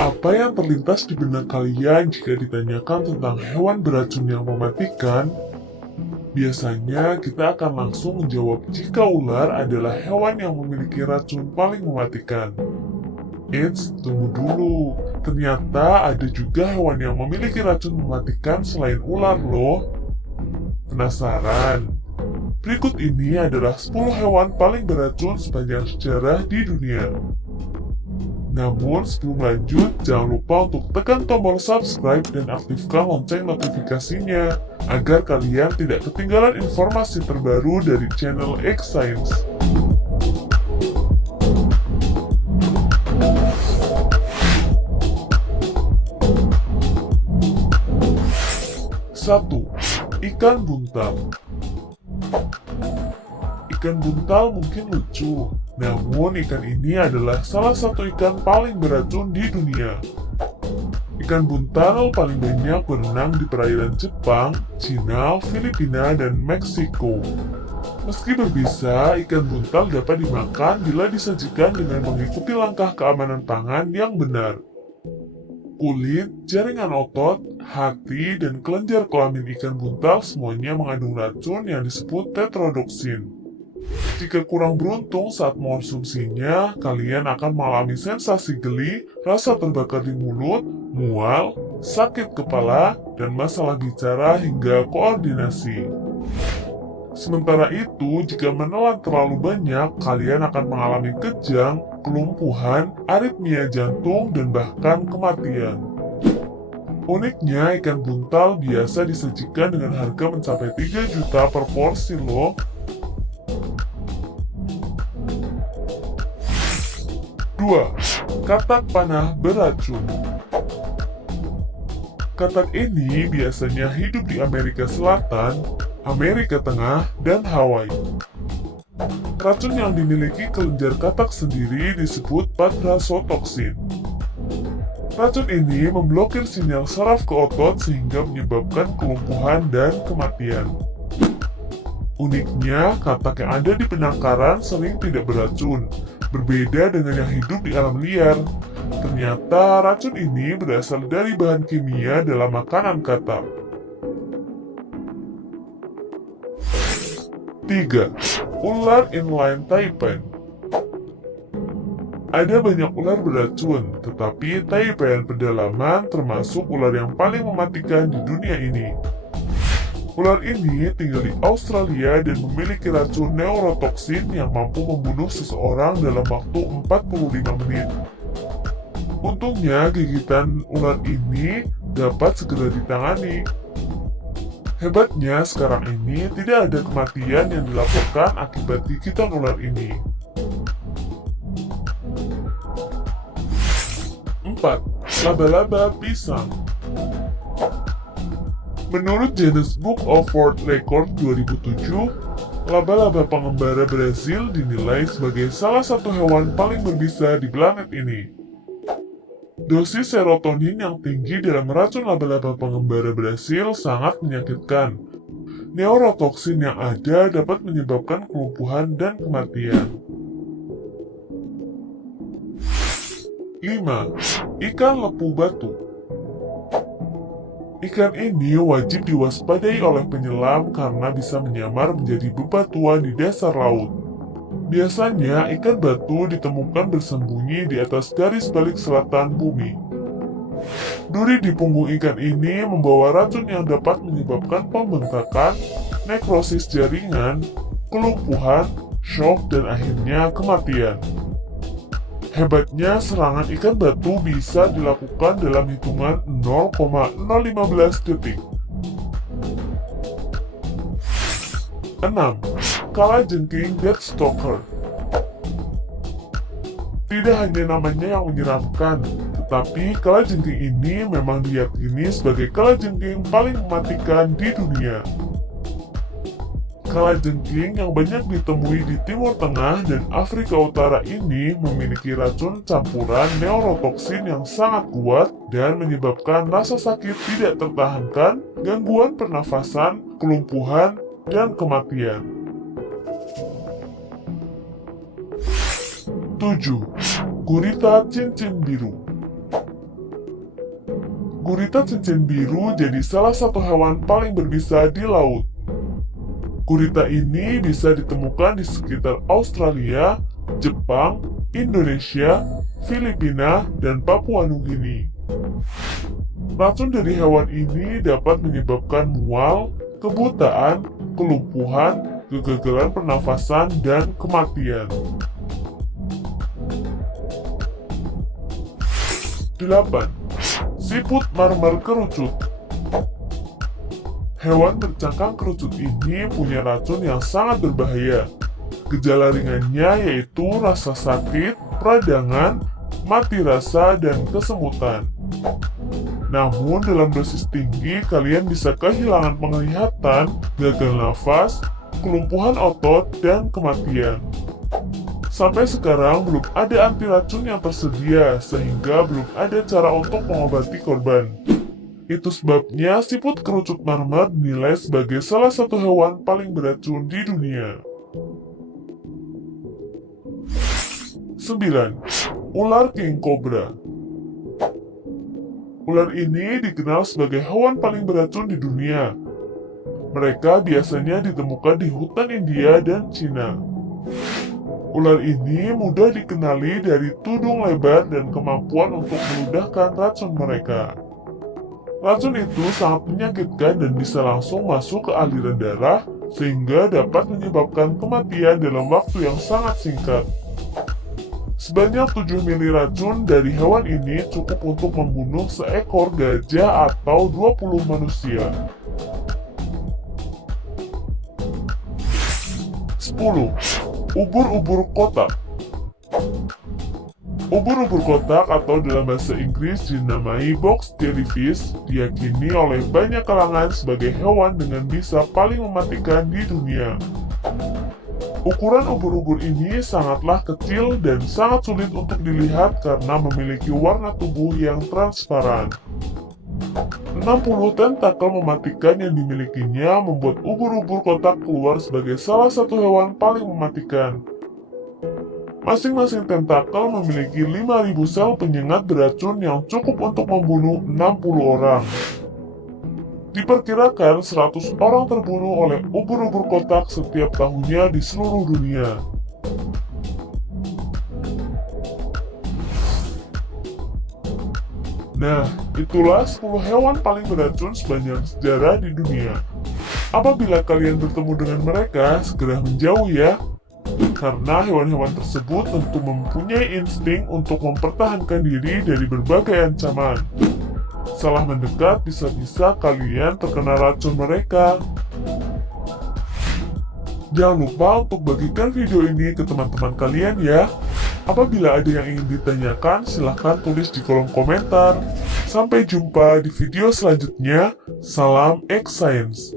Apa yang terlintas di benak kalian jika ditanyakan tentang hewan beracun yang mematikan? Biasanya kita akan langsung menjawab jika ular adalah hewan yang memiliki racun paling mematikan. Eits, tunggu dulu. Ternyata ada juga hewan yang memiliki racun mematikan selain ular loh. Penasaran? Berikut ini adalah 10 hewan paling beracun sepanjang sejarah di dunia. Namun sebelum lanjut, jangan lupa untuk tekan tombol subscribe dan aktifkan lonceng notifikasinya agar kalian tidak ketinggalan informasi terbaru dari channel X Science. Satu, ikan buntal. Ikan buntal mungkin lucu, namun ikan ini adalah salah satu ikan paling beracun di dunia. Ikan buntal paling banyak berenang di perairan Jepang, Cina, Filipina, dan Meksiko. Meski berbisa, ikan buntal dapat dimakan bila disajikan dengan mengikuti langkah keamanan pangan yang benar. Kulit, jaringan otot, hati, dan kelenjar kelamin ikan buntal semuanya mengandung racun yang disebut tetrodoksin. Jika kurang beruntung saat mengonsumsinya, kalian akan mengalami sensasi geli, rasa terbakar di mulut, mual, sakit kepala, dan masalah bicara hingga koordinasi. Sementara itu, jika menelan terlalu banyak, kalian akan mengalami kejang, kelumpuhan, aritmia jantung, dan bahkan kematian. Uniknya, ikan buntal biasa disajikan dengan harga mencapai 3 juta per porsi loh. 2. Katak panah beracun. Katak ini biasanya hidup di Amerika Selatan, Amerika Tengah, dan Hawaii. Racun yang dimiliki kelenjar katak sendiri disebut patrasotoksin. Racun ini memblokir sinyal saraf ke otot sehingga menyebabkan kelumpuhan dan kematian. Uniknya, katak yang ada di penangkaran sering tidak beracun, berbeda dengan yang hidup di alam liar. Ternyata racun ini berasal dari bahan kimia dalam makanan katak. 3. Ular inline taipan. Ada banyak ular beracun, tetapi taipan pedalaman termasuk ular yang paling mematikan di dunia ini. Ular ini tinggal di Australia dan memiliki racun neurotoksin yang mampu membunuh seseorang dalam waktu 45 menit. Untungnya, gigitan ular ini dapat segera ditangani. Hebatnya, sekarang ini tidak ada kematian yang dilaporkan akibat gigitan ular ini. 4. Laba-laba pisang. Menurut Guinness Book of World Records 2007, laba-laba pengembara Brasil dinilai sebagai salah satu hewan paling berbisa di planet ini. Dosis serotonin yang tinggi dalam racun laba-laba pengembara Brasil sangat menyakitkan. Neurotoksin yang ada dapat menyebabkan kelumpuhan dan kematian. 5. Ikan lepu batu. Ikan ini wajib diwaspadai oleh penyelam karena bisa menyamar menjadi bebatuan di dasar laut. Biasanya, ikan batu ditemukan bersembunyi di atas garis balik selatan bumi. Duri di punggung ikan ini membawa racun yang dapat menyebabkan pembengkakan, nekrosis jaringan, kelumpuhan, shock, dan akhirnya kematian. Hebatnya, serangan ikan batu bisa dilakukan dalam hitungan 0,015 detik. 6. Kalajengking Deathstalker. Tidak hanya namanya yang menyeramkan, tetapi kalajengking ini memang diyakini sebagai kalajengking paling mematikan di dunia. Kalajengking yang banyak ditemui di Timur Tengah dan Afrika Utara ini memiliki racun campuran neurotoksin yang sangat kuat dan menyebabkan rasa sakit tidak tertahankan, gangguan pernafasan, kelumpuhan, dan kematian. 7. Gurita cincin biru. Gurita cincin biru jadi salah satu hewan paling berbisa di laut. Gurita ini bisa ditemukan di sekitar Australia, Jepang, Indonesia, Filipina, dan Papua Nugini. Racun dari hewan ini dapat menyebabkan mual, kebutaan, kelumpuhan, kegagalan pernafasan, dan kematian. 8. Siput marmer kerucut. Hewan bercangkang kerucut ini punya racun yang sangat berbahaya. Gejala ringannya yaitu rasa sakit, peradangan, mati rasa, dan kesemutan. Namun dalam dosis tinggi kalian bisa kehilangan penglihatan, gagal nafas, kelumpuhan otot, dan kematian. Sampai sekarang belum ada anti racun yang tersedia, sehingga belum ada cara untuk mengobati korban. Itu sebabnya siput kerucut marmer dinilai sebagai salah satu hewan paling beracun di dunia. 9. Ular king cobra. Ular ini dikenal sebagai hewan paling beracun di dunia. Mereka biasanya ditemukan di hutan India dan Cina. Ular ini mudah dikenali dari tudung lebar dan kemampuan untuk meludahkan racun mereka. Racun itu sangat menyakitkan dan bisa langsung masuk ke aliran darah, sehingga dapat menyebabkan kematian dalam waktu yang sangat singkat. Sebanyak 7 mili racun dari hewan ini cukup untuk membunuh seekor gajah atau 20 manusia. 10. Ubur-ubur kotak. Ubur-ubur kotak atau dalam bahasa Inggris dinamai box jellyfish diyakini oleh banyak kalangan sebagai hewan dengan bisa paling mematikan di dunia. Ukuran ubur-ubur ini sangatlah kecil dan sangat sulit untuk dilihat karena memiliki warna tubuh yang transparan. 60 tentakel mematikan yang dimilikinya membuat ubur-ubur kotak keluar sebagai salah satu hewan paling mematikan. Masing-masing tentakel memiliki 5.000 sel penyengat beracun yang cukup untuk membunuh 60 orang. Diperkirakan 100 orang terbunuh oleh ubur-ubur kotak setiap tahunnya di seluruh dunia. Nah, itulah 10 hewan paling beracun sepanjang sejarah di dunia. Apabila kalian bertemu dengan mereka, segera menjauh ya. Karena hewan-hewan tersebut tentu mempunyai insting untuk mempertahankan diri dari berbagai ancaman. Salah mendekat bisa-bisa kalian terkena racun mereka. Jangan lupa untuk bagikan video ini ke teman-teman kalian ya. Apabila ada yang ingin ditanyakan, silahkan tulis di kolom komentar. Sampai jumpa di video selanjutnya. Salam X Science.